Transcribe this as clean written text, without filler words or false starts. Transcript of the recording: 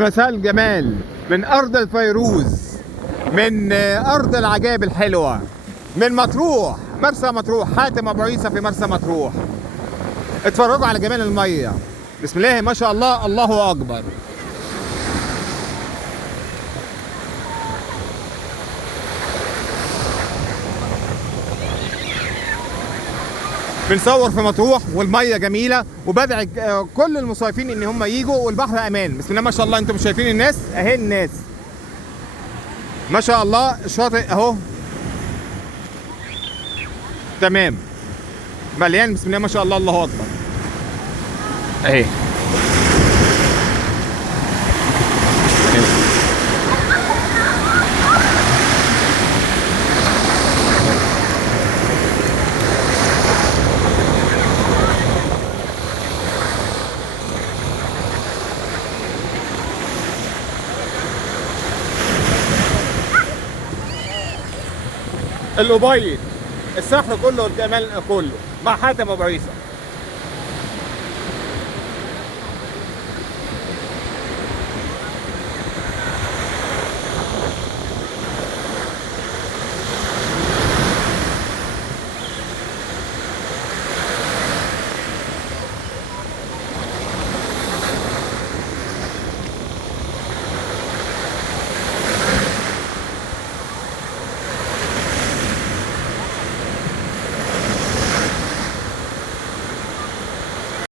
مساء الجمال من أرض الفيروز، من أرض العجائب الحلوة، من مطروح، مرسى مطروح. حاتم أبو عيسى في مرسى مطروح. اتفرجوا على جمال المية، بسم الله ما شاء الله، الله أكبر. بنصور في مطروح والمية جميلة، وبدعي كل المصيفين ان هم يجوا، والبحر امان. بسم الله ما شاء الله، انتم مش شايفين الناس اهي، الناس ما شاء الله. الشاطئ اهو تمام مليان، بسم الله ما شاء الله، الله اكبر اهي. الأبيض، الصخر كله والجمال كله مع حاتم أبو عيسى.